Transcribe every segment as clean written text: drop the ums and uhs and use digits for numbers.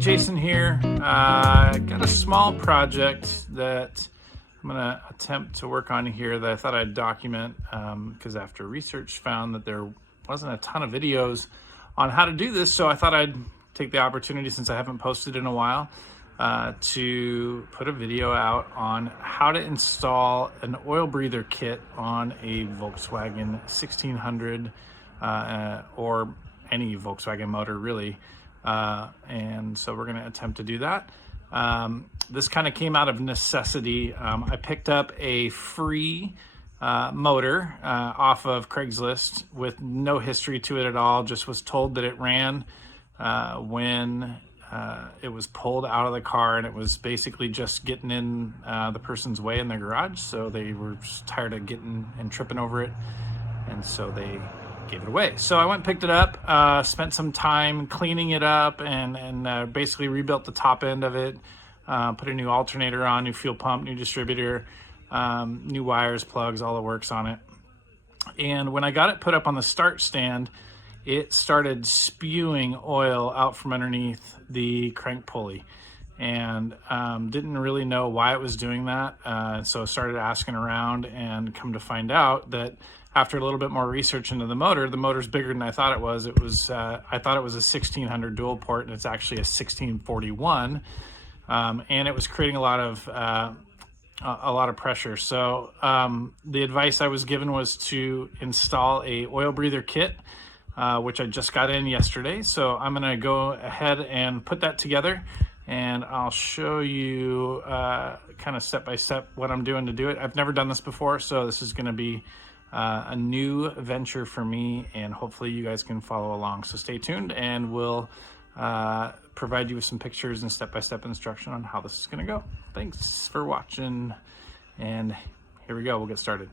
Jason here. Got a small project that I'm gonna attempt to work on here that I thought I'd document because after research found that there wasn't a ton of videos on how to do this, so I thought I'd take the opportunity, since I haven't posted in a while, to put a video out on how to install an oil breather kit on a Volkswagen 1600 or any Volkswagen motor really. And so we're going to attempt to do that. This kind of came out of necessity. I picked up a free motor off of Craigslist with no history to it at all. Just was told that it ran when it was pulled out of the car, and it was basically just getting in the person's way in their garage. So they were just tired of getting and tripping over it, and so they gave it away. So I went and picked it up, spent some time cleaning it up, and basically rebuilt the top end of it, put a new alternator on, new fuel pump, new distributor, new wires, plugs, all the works on it. And when I got it put up on the start stand, it started spewing oil out from underneath the crank pulley, and didn't really know why it was doing that. So I started asking around, and come to find out that after a little bit more research into the motor's bigger than I thought it was. I thought it was a 1600 dual port, and it's actually a 1641, and it was creating a lot of pressure. So the advice I was given was to install a oil breather kit, which I just got in yesterday. So I'm going to go ahead and put that together, and I'll show you kind of step by step what I'm doing to do it. I've never done this before, so this is going to be a new venture for me, and hopefully you guys can follow along. So stay tuned, and we'll provide you with some pictures and step-by-step instruction on how this is going to go. Thanks for watching, and here we go. We'll get started.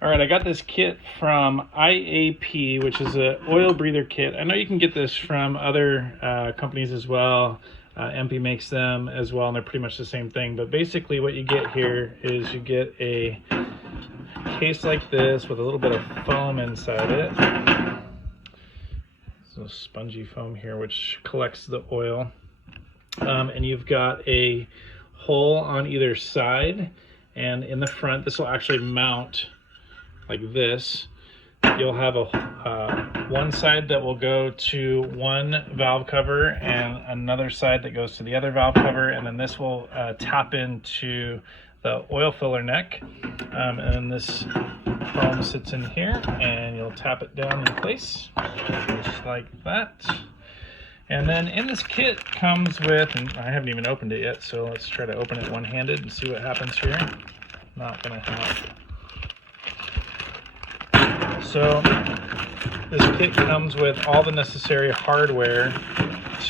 All right, I got this kit from IAP, which is an oil breather kit. I know you can get this from other companies as well. MP makes them as well, and they're pretty much the same thing. But basically what you get here is you get a case like this with a little bit of foam inside it. So spongy foam here, which collects the oil. And you've got a hole on either side, and in the front, this will actually mount like this. You'll have a one side that will go to one valve cover, and another side that goes to the other valve cover, and then this will tap into the oil filler neck, and then this foam sits in here, and you'll tap it down in place just like that. And then in this kit comes with, and I haven't even opened it yet, so let's try to open it one-handed and see what happens here. Not gonna help. So this kit comes with all the necessary hardware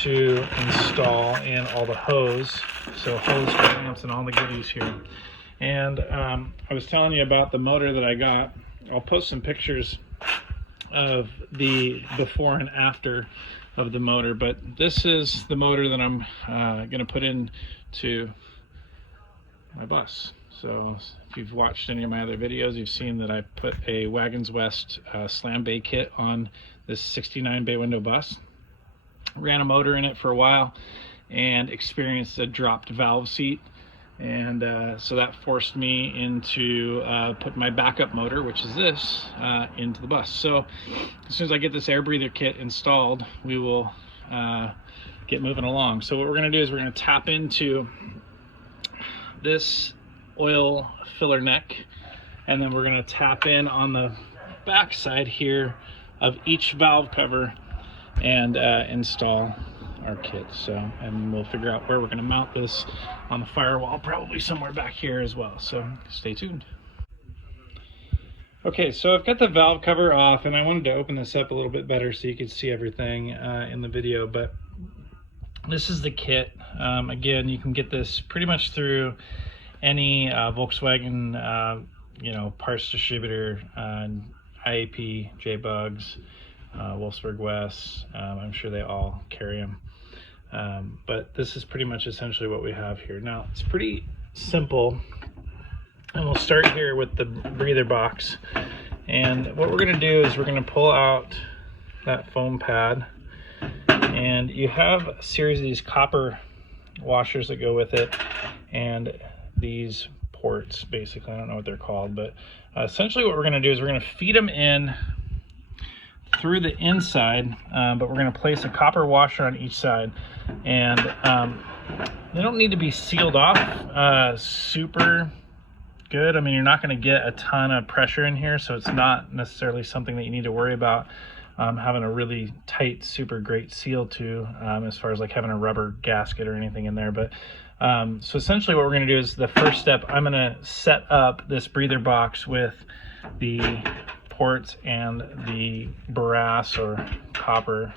to install, and all the hose. So hose clamps and all the goodies here. And I was telling you about the motor that I got. I'll post some pictures of the before and after of the motor, but this is the motor that I'm going to put into my bus. So if you've watched any of my other videos, you've seen that I put a Wagons West slam bay kit on this 69 bay window bus. Ran a motor in it for a while and experienced a dropped valve seat, and so that forced me into putting my backup motor, which is this, into the bus. So as soon as I get this air breather kit installed, we will get moving along. So what we're going to do is we're going to tap into this oil filler neck, and then we're going to tap in on the back side here of each valve cover and install our kit. So, and we'll figure out where we're going to mount this on the firewall, probably somewhere back here as well. So stay tuned. Okay, so I've got the valve cover off, and I wanted to open this up a little bit better so you could see everything in the video, but this is the kit. Again, you can get this pretty much through any Volkswagen parts distributor, IAP, J-Bugs, Wolfsburg West. I'm sure they all carry them, but this is pretty much essentially what we have here. Now it's pretty simple, and we'll start here with the breather box. And what we're going to do is we're going to pull out that foam pad, And you have a series of these copper washers that go with it, and these ports, basically. I don't know what they're called, but essentially what we're going to do is we're going to feed them in through the inside, but we're going to place a copper washer on each side, and they don't need to be sealed off super good. I mean, you're not going to get a ton of pressure in here, so it's not necessarily something that you need to worry about having a really tight, super great seal to, as far as like having a rubber gasket or anything in there. But so essentially what we're going to do is the first step, I'm going to set up this breather box with the ports and the brass or copper,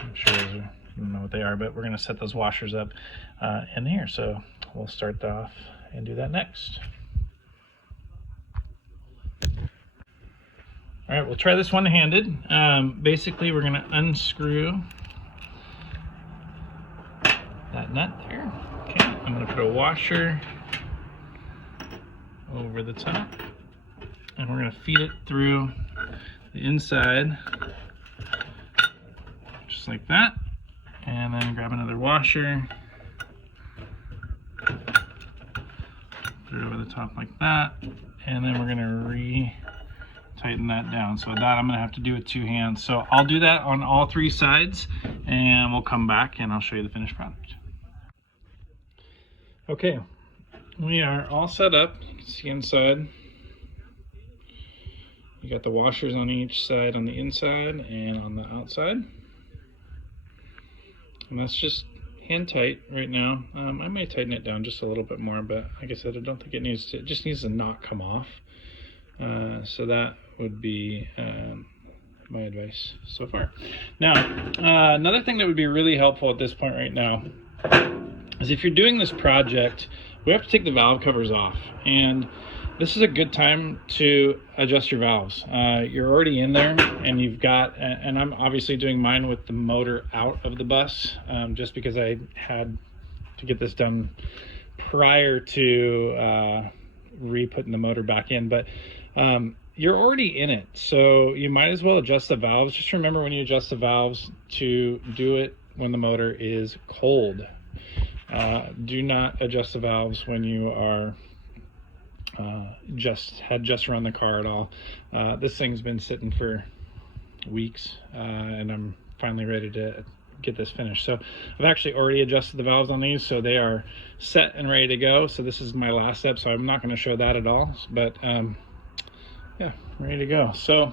I'm sure those are, I don't know what they are, but we're going to set those washers up in here. So we'll start off and do that next. All right, we'll try this one-handed. Basically, we're going to unscrew that nut there. Okay, I'm going to put a washer over the top, and we're going to feed it through the inside, just like that. And then grab another washer, put it over the top like that, and then we're going to tighten that down. So that I'm going to have to do with two hands. So I'll do that on all three sides, and we'll come back and I'll show you the finished product. Okay, we are all set up. You can see inside. You got the washers on each side, on the inside and on the outside. And that's just hand tight right now. I may tighten it down just a little bit more, but like I said, I don't think it needs to. It just needs to not come off. So that would be my advice so far. Now, another thing that would be really helpful at this point right now is if you're doing this project, we have to take the valve covers off, and this is a good time to adjust your valves. You're already in there, and you've got, and I'm obviously doing mine with the motor out of the bus, just because I had to get this done prior to re-putting the motor back in, but you're already in it, so you might as well adjust the valves. Just remember when you adjust the valves to do it when the motor is cold. Do not adjust the valves when you are just run the car at all. This thing's been sitting for weeks, and I'm finally ready to get this finished. So I've actually already adjusted the valves on these, so they are set and ready to go. So this is my last step, so I'm not going to show that at all, but yeah, ready to go. So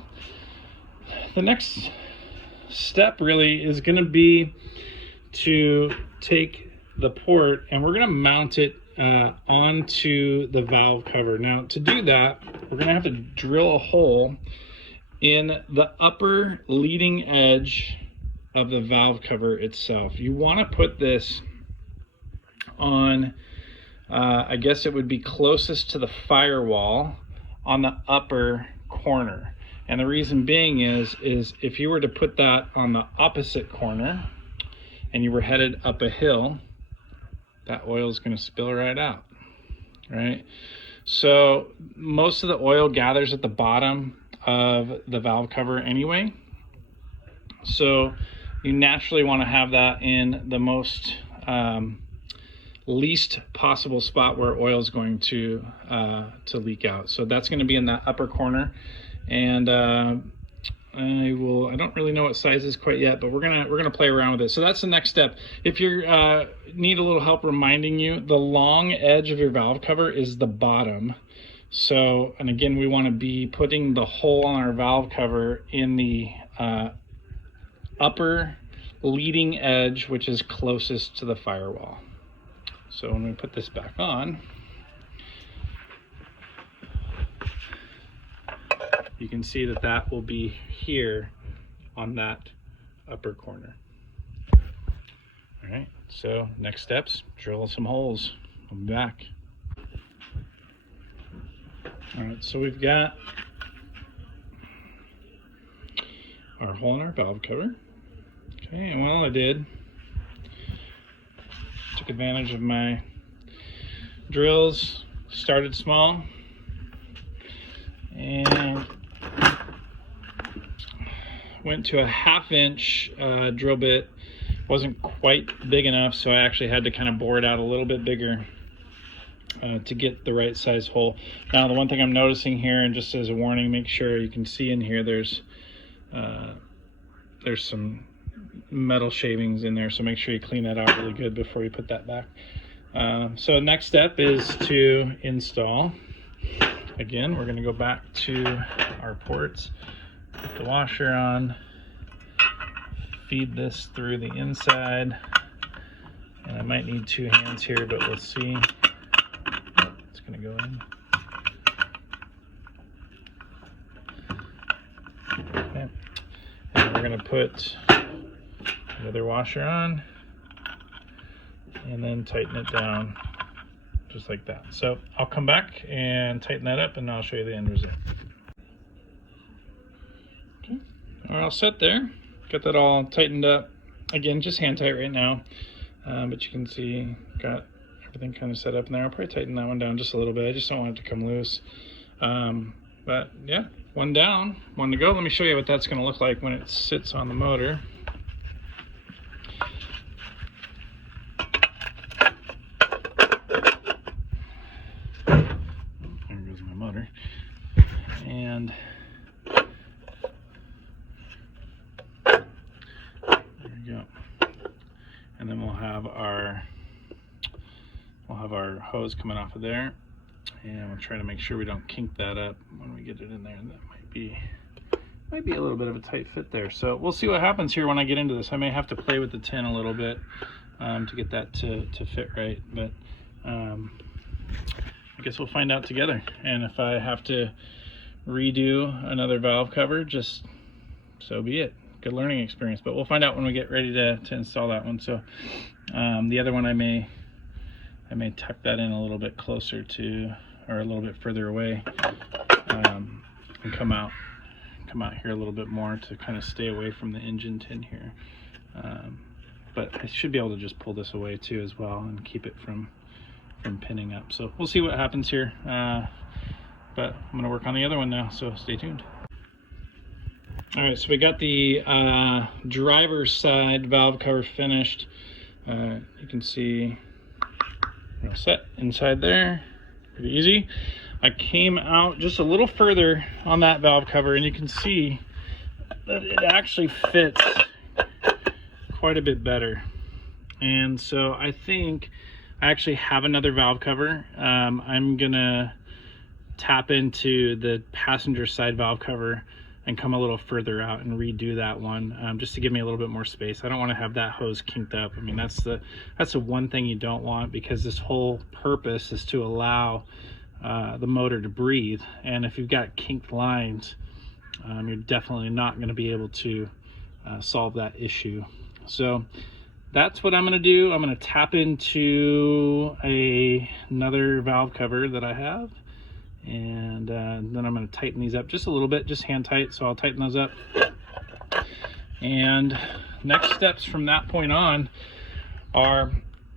the next step really is going to be to take the port, and we're going to mount it onto the valve cover. Now, to do that, we're going to have to drill a hole in the upper leading edge of the valve cover itself. You want to put this on, I guess it would be closest to the firewall on the upper corner. And the reason being is if you were to put that on the opposite corner and you were headed up a hill, that oil is going to spill right out, right? So most of the oil gathers at the bottom of the valve cover anyway. So you naturally want to have that in the most least possible spot where oil is going to leak out. So that's going to be in that upper corner, and I don't really know what size is quite yet, but we're gonna play around with it. So that's the next step. If you need a little help reminding you, the long edge of your valve cover is the bottom. So, and again, we want to be putting the hole on our valve cover in the upper leading edge, which is closest to the firewall. So when we put this back on, you can see that that will be here on that upper corner. All right, so next steps, drill some holes. We'll be back. All right, so we've got our hole in our valve cover. Okay, and well, I took advantage of my drills, started small, and went to a 1/2 inch drill bit. Wasn't quite big enough, so I actually had to kind of bore it out a little bit bigger to get the right size hole. Now the one thing I'm noticing here, and just as a warning, make sure you can see in here, there's some metal shavings in there, so make sure you clean that out really good before you put that back. So next step is to install. Again, we're going to go back to our ports, put the washer on, feed this through the inside, and I might need 2 hands here, but we'll see. It's going to go in. Okay. And we're going to put the other washer on and then tighten it down just like that. So I'll come back and tighten that up and I'll show you the end result. Okay, we're all set there. Got that all tightened up. Again, just hand tight right now, but you can see got everything kind of set up in there. I'll probably tighten that one down just a little bit. I just don't want it to come loose. But yeah, one down, one to go. Let me show you what that's going to look like when it sits on the motor. There goes my motor. And there we go. And then we'll have our hose coming off of there, and we'll try to make sure we don't kink that up when we get it in there. And that might be a little bit of a tight fit there. So we'll see what happens here when I get into this. I may have to play with the tin a little bit to get that to fit right, but I guess we'll find out together. And if I have to redo another valve cover, just so be it. Good learning experience, but we'll find out when we get ready to install that one. So the other one I may tuck that in a little bit closer to, or a little bit further away, and come out here a little bit more to kind of stay away from the engine tin here. But I should be able to just pull this away too as well and keep it from pinning up. So we'll see what happens here. But I'm gonna work on the other one now, so stay tuned. All right, so we got the driver's side valve cover finished. You can see set inside there, pretty easy. I came out just a little further on that valve cover, and you can see that it actually fits quite a bit better. And so I think I actually have another valve cover. I'm gonna tap into the passenger side valve cover and come a little further out and redo that one, just to give me a little bit more space. I don't want to have that hose kinked up. I mean, that's the one thing you don't want, because this whole purpose is to allow the motor to breathe. And if you've got kinked lines, you're definitely not going to be able to solve that issue. So that's what I'm going to do. I'm going to tap into another valve cover that I have, and then I'm going to tighten these up just a little bit, just hand tight. So I'll tighten those up, and next steps from that point on are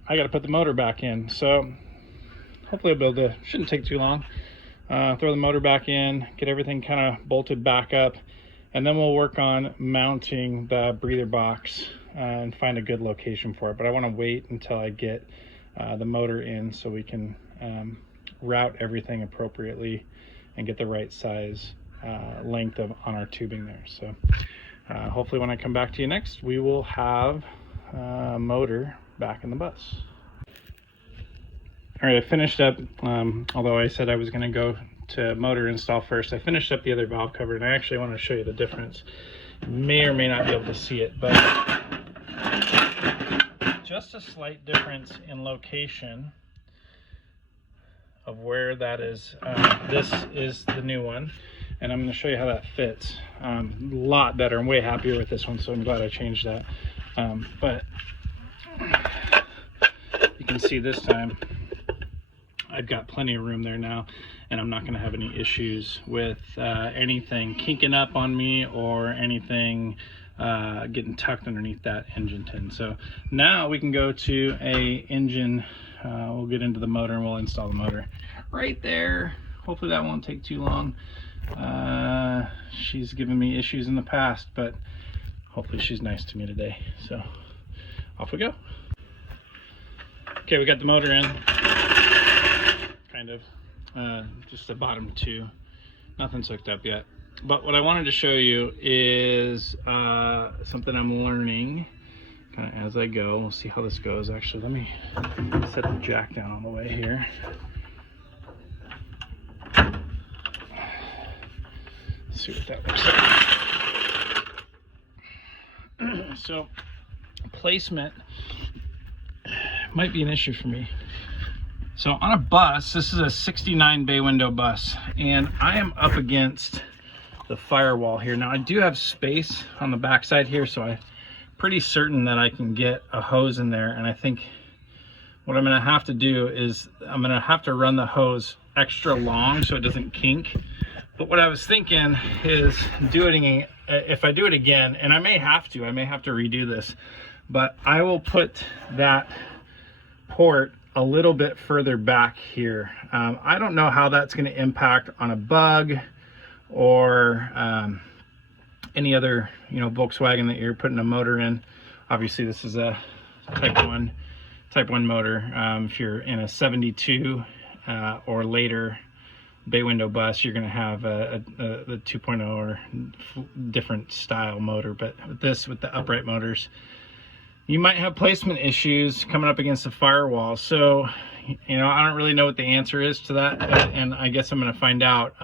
I got to put the motor back in. So hopefully I'll be able to, shouldn't take too long, throw the motor back in, get everything kind of bolted back up, and then we'll work on mounting the breather box and find a good location for it. But I want to wait until I get the motor in so we can route everything appropriately and get the right size length on our tubing there. So hopefully when I come back to you next, we will have motor back in the bus. All right, I finished up, although I said I was going to go to motor install first, I finished up the other valve cover, and I actually want to show you the difference. You may or may not be able to see it, but just a slight difference in location of where that is. This is the new one, and I'm going to show you how that fits. A lot better. I'm way happier with this one, so I'm glad I changed that. But you can see this time I've got plenty of room there now, and I'm not going to have any issues with anything kinking up on me or anything getting tucked underneath that engine tin. So now we can go to a engine. We'll get into the motor and we'll install the motor. Right there hopefully that won't take too long. She's given me issues in the past, but hopefully she's nice to me today. So off we go. Okay, we got the motor in, kind of, just the bottom two. Nothing's hooked up yet. But what I wanted to show you is something I'm learning kind of as I go. We'll see how this goes. Actually, let me set the jack down all the way here. Let's see what that looks like. So, placement might be an issue for me. So on a bus, this is a 69 bay window bus, and I am up against the firewall here. Now I do have space on the backside here, so I'm pretty certain that I can get a hose in there. And I think what I'm gonna have to do is I'm gonna have to run the hose extra long so it doesn't kink. But what I was thinking is if I do it again, and I may have to redo this, but I will put that port a little bit further back here. I don't know how that's going to impact on a Bug or any other, Volkswagen that you're putting a motor in. Obviously, this is a Type 1 motor. If you're in a 72 or later bay window bus, you're going to have the 2.0 or different style motor. But with the upright motors, you might have placement issues coming up against the firewall. So, I don't really know what the answer is to that, and I guess I'm going to find out.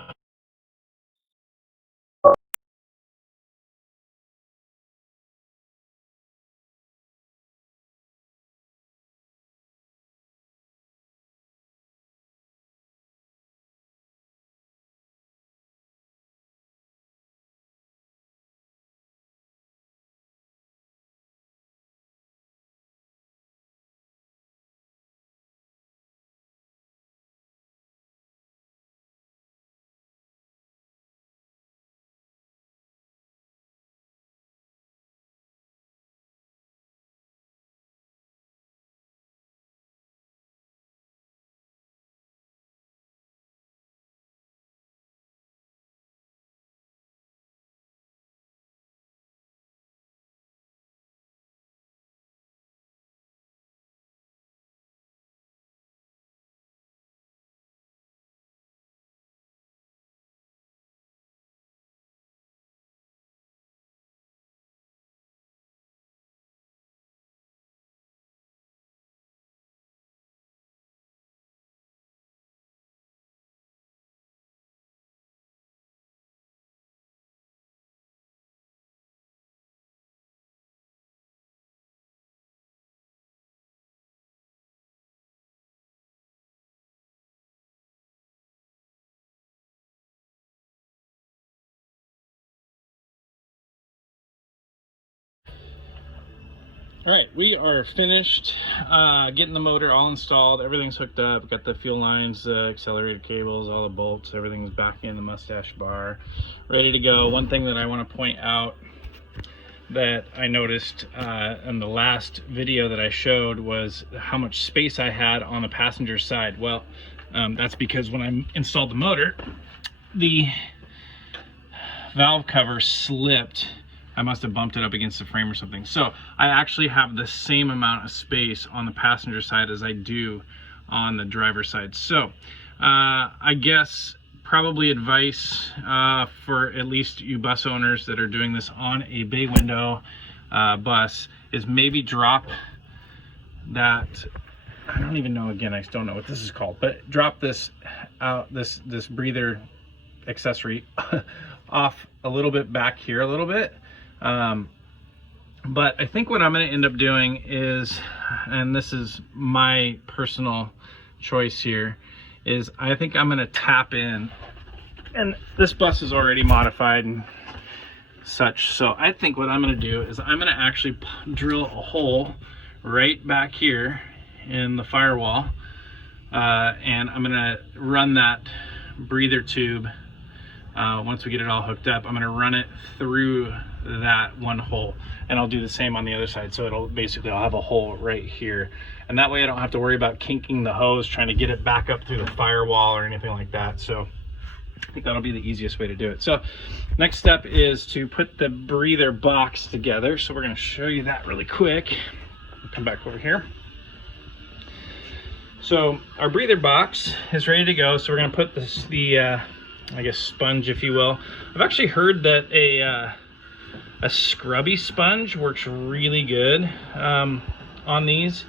All right, we are finished getting the motor all installed. Everything's hooked up. Got the fuel lines, accelerator cables, all the bolts. Everything's back in the mustache bar, ready to go. One thing that I want to point out that I noticed in the last video that I showed was how much space I had on the passenger side. Well, that's because when I installed the motor, the valve cover slipped. I must have bumped it up against the frame or something. So I actually have the same amount of space on the passenger side as I do on the driver's side. So I guess probably advice for at least you bus owners that are doing this on a bay window bus is maybe drop that, I don't even know, again, I don't know what this is called, but drop this out, this breather accessory off a little bit back here a little bit. But I think what I'm going to end up doing is, and this is my personal choice here, is I think I'm going to tap in, and this bus is already modified and such, so I think what I'm going to do is I'm going to actually drill a hole right back here in the firewall, and I'm going to run that breather tube once we get it all hooked up, I'm going to run it through that one hole, and I'll do the same on the other side. So it'll basically, I'll have a hole right here, and that way I don't have to worry about kinking the hose trying to get it back up through the firewall or anything like that. So I think that'll be the easiest way to do it. So next step is to put the breather box together. So we're going to show you that really quick. I'll come back over here. So our breather box is ready to go. So we're going to put I guess sponge, if you will. I've actually heard that a scrubby sponge works really good on these,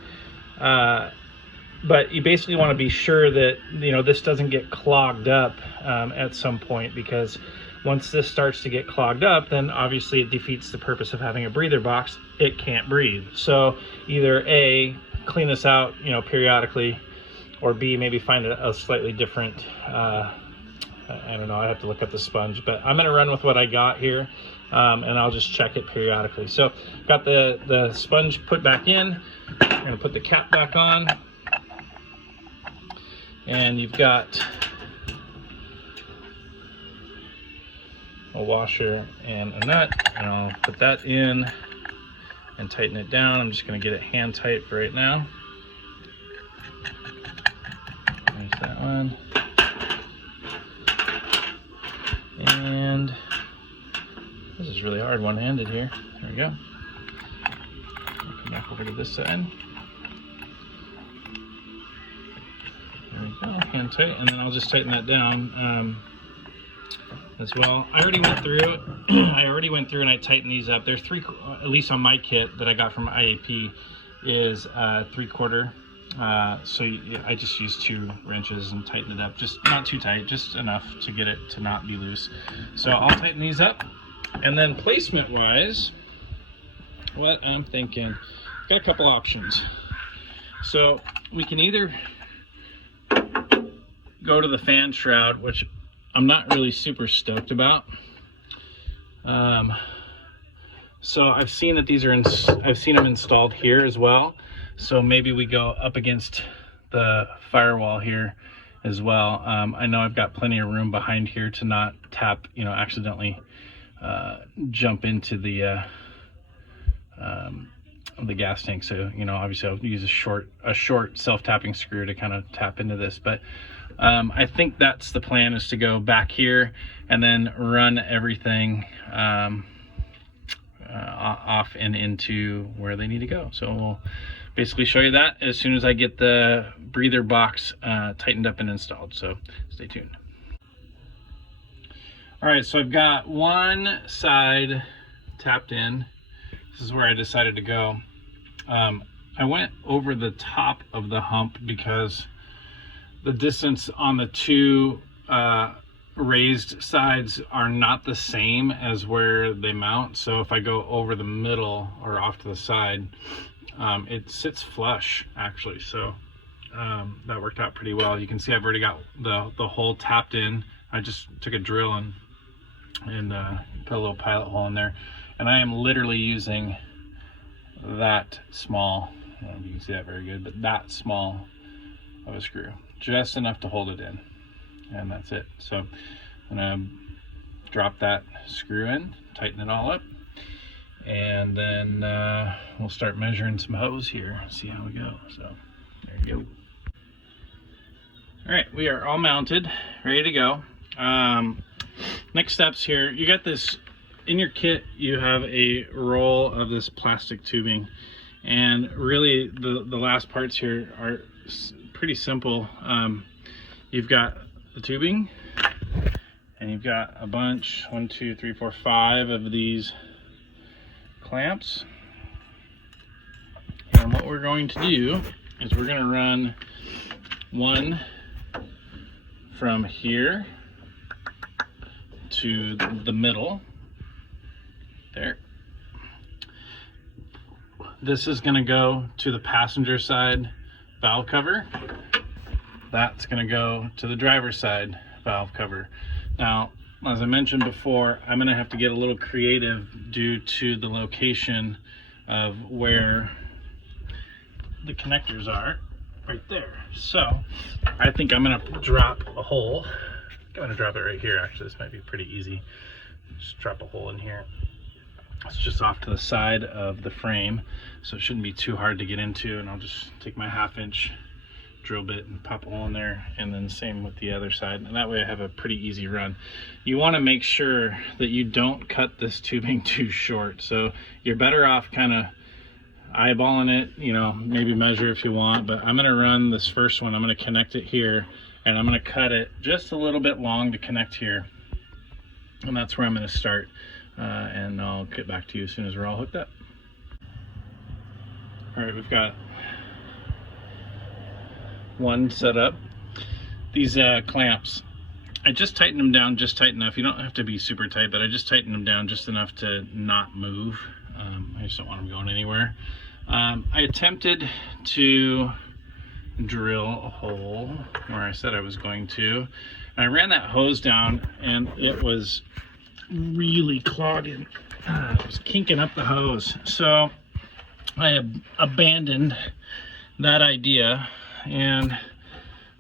but you basically want to be sure that this doesn't get clogged up at some point, because once this starts to get clogged up, then obviously it defeats the purpose of having a breather box. It can't breathe. So either A, clean this out periodically, or B, maybe find a slightly different I don't know, I have to look at the sponge, but I'm going to run with what I got here, and I'll just check it periodically. So got the sponge put back in. I'm going to put the cap back on, and you've got a washer and a nut, and I'll put that in and tighten it down. I'm just going to get it hand tight for right now. There's that one. And this is really hard one-handed here. There we go. I'll come back over to this side. There we go, hand tight, and then I'll just tighten that down as well. I already went through and I tightened these up. There's at least on my kit that I got from IAP, is 3/4. So I just used 2 wrenches and tightened it up, just not too tight, just enough to get it to not be loose. So I'll tighten these up, and then placement wise, what I'm thinking, got a couple options. So we can either go to the fan shroud, which I'm not really super stoked about. So I've seen that these are I've seen them installed here as well. So maybe we go up against the firewall here as well. I know I've got plenty of room behind here to not tap, accidentally jump into the gas tank. So, obviously I'll use a short self-tapping screw to kind of tap into this. But I think that's the plan, is to go back here and then run everything off and into where they need to go. So we'll basically show you that as soon as I get the breather box tightened up and installed. So stay tuned. All right, so I've got one side tapped in. This is where I decided to go. I went over the top of the hump because the distance on the 2 raised sides are not the same as where they mount. So if I go over the middle or off to the side, it sits flush actually. So that worked out pretty well. You can see I've already got the hole tapped in. I just took a drill and put a little pilot hole in there, and I am literally using that small, I don't know if you can see that very good, but that small of a screw, just enough to hold it in, and that's it. So I'm gonna drop that screw in, tighten it all up, and then we'll start measuring some hose here, see how we go. So there you go. All right, we are all mounted, ready to go. Next steps here, you got this in your kit. You have a roll of this plastic tubing, and really the last parts here are pretty simple. You've got the tubing, and you've got a bunch, 1, 2, 3, 4, 5 of these clamps. And what we're going to do is we're going to run one from here to the middle there. This is going to go to the passenger side valve cover. That's going to go to the driver's side valve cover. Now, as I mentioned before, I'm going to have to get a little creative due to the location of where the connectors are right there. So I think I'm going to drop a hole I'm gonna drop it right here. Actually, this might be pretty easy. Just drop a hole in here. It's just off to the side of the frame, so it shouldn't be too hard to get into, and I'll just take my 1/2" drill bit and pop a hole in there, and then same with the other side, and that way I have a pretty easy run. You want to make sure that you don't cut this tubing too short, so you're better off kind of eyeballing it, you know, maybe measure if you want, but I'm going to run this first one. I'm going to connect it here, and I'm going to cut it just a little bit long to connect here, and that's where I'm going to start, and I'll get back to you as soon as we're all hooked up. All right, we've got one set up. These clamps, I just tightened them down just tight enough. You don't have to be super tight, but I just tightened them down just enough to not move. I just don't want them going anywhere. I attempted to drill a hole where I said I was going to. And I ran that hose down, and it was really clogging. It was kinking up the hose. So I abandoned that idea, and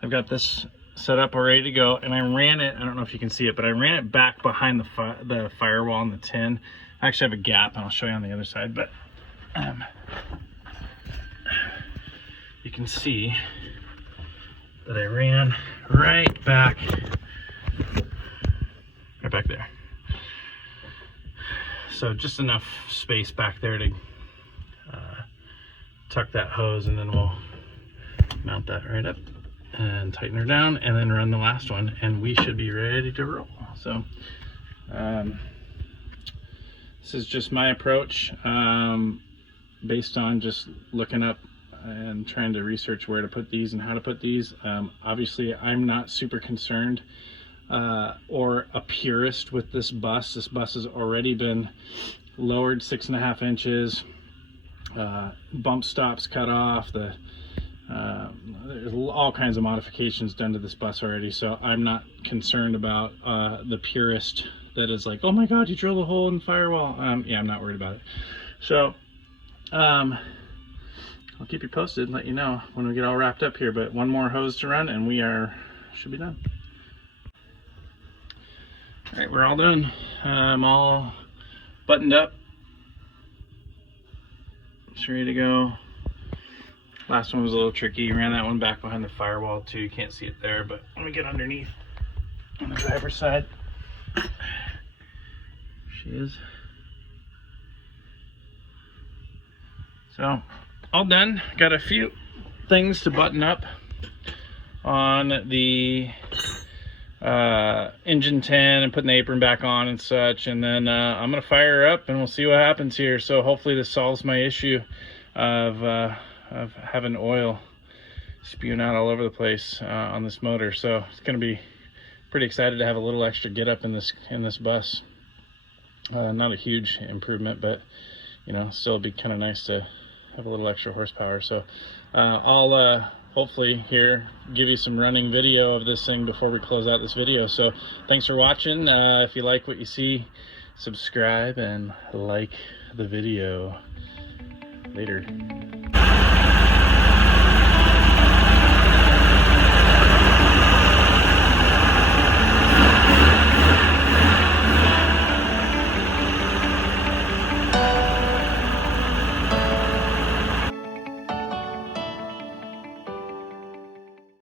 I've got this set up all ready to go, and I ran it, I don't know if you can see it, but I ran it back behind the firewall in the tin. I actually have a gap, and I'll show you on the other side, but you can see that I ran right back there. So just enough space back there to tuck that hose, and then we'll mount that right up and tighten her down, and then run the last one, and we should be ready to roll. So this is just my approach, based on just looking up and trying to research where to put these and how to put these. Obviously I'm not super concerned or a purist with this bus. This bus has already been lowered 6.5 inches, bump stops cut off, there's all kinds of modifications done to this bus already, so I'm not concerned about the purist that is like, oh my god, you drilled a hole in the firewall. Yeah, I'm not worried about it. So I'll keep you posted and let you know when we get all wrapped up here, but one more hose to run and we should be done. All right, we're all done. I'm all buttoned up, it's ready to go. Last one was a little tricky. Ran that one back behind the firewall too. You can't see it there, but let me get underneath on the driver's side. She is. So all done. Got a few things to button up on the engine 10 and putting the apron back on and such, and then I'm gonna fire her up and we'll see what happens here. So hopefully this solves my issue of having oil spewing out all over the place on this motor. So it's going to be pretty excited to have a little extra get up in this bus. Not a huge improvement, but you know, still be kind of nice to have a little extra horsepower. So I'll hopefully here give you some running video of this thing before we close out this video. So thanks for watching. If you like what you see, subscribe and like the video. Later.